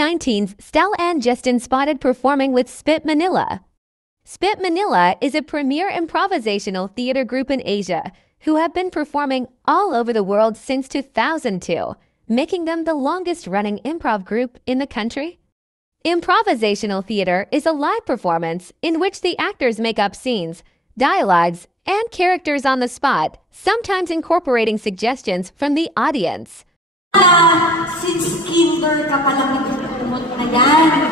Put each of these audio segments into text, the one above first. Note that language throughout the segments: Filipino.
2019's Stella and Justin spotted performing with Spit Manila. Spit Manila is a premier improvisational theater group in Asia who have been performing all over the world since 2002, making them the longest-running improv group in the country. Improvisational theater is a live performance in which the actors make up scenes, dialogues, and characters on the spot, sometimes incorporating suggestions from the audience. Since kinder ka palang nagtutumot na yan.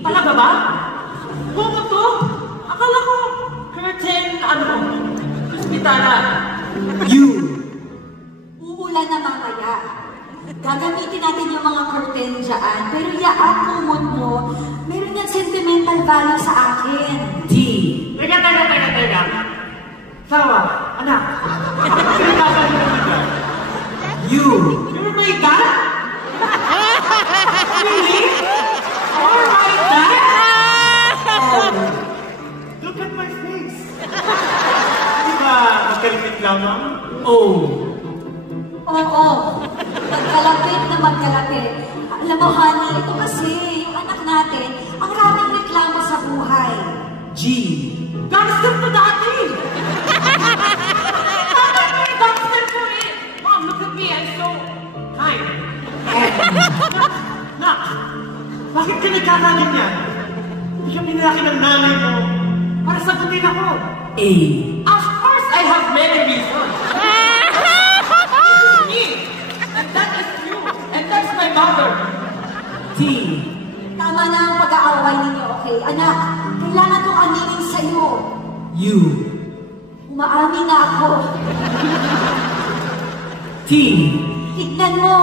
Talaga ba? Bumo to? Akala ko, curtain, hospitala. Uulan na mamaya. Gagamitin natin yung mga curtain dyan, pero yaang kumot mo, meron yan sentimental value sa akin. Teka. Sawa, anak. You're my dad? Really? You're my dad? Look at my face. Di ba magkalapit lamang? Oo. Magkalapit na magkalapit. Alam mo, honey, ito kasi, yung anak natin, ang raming reklamo sa buhay. Gangster pa dati! Gangster ko eh! Mom, look at me, I'm so kind. Nak, bakit ka nagkakalan yan? Hindi ka pinalaki ng nanay mo para sagutin ako. Of course, I have many reasons. This is me, and that is you, and that's my mother. Tama na ang pag-aaway ninyo, okay? Anak, kailangan kong aminin sa'yo. Umaamin na ako. Tignan mo.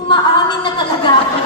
Umaamin na talaga ako.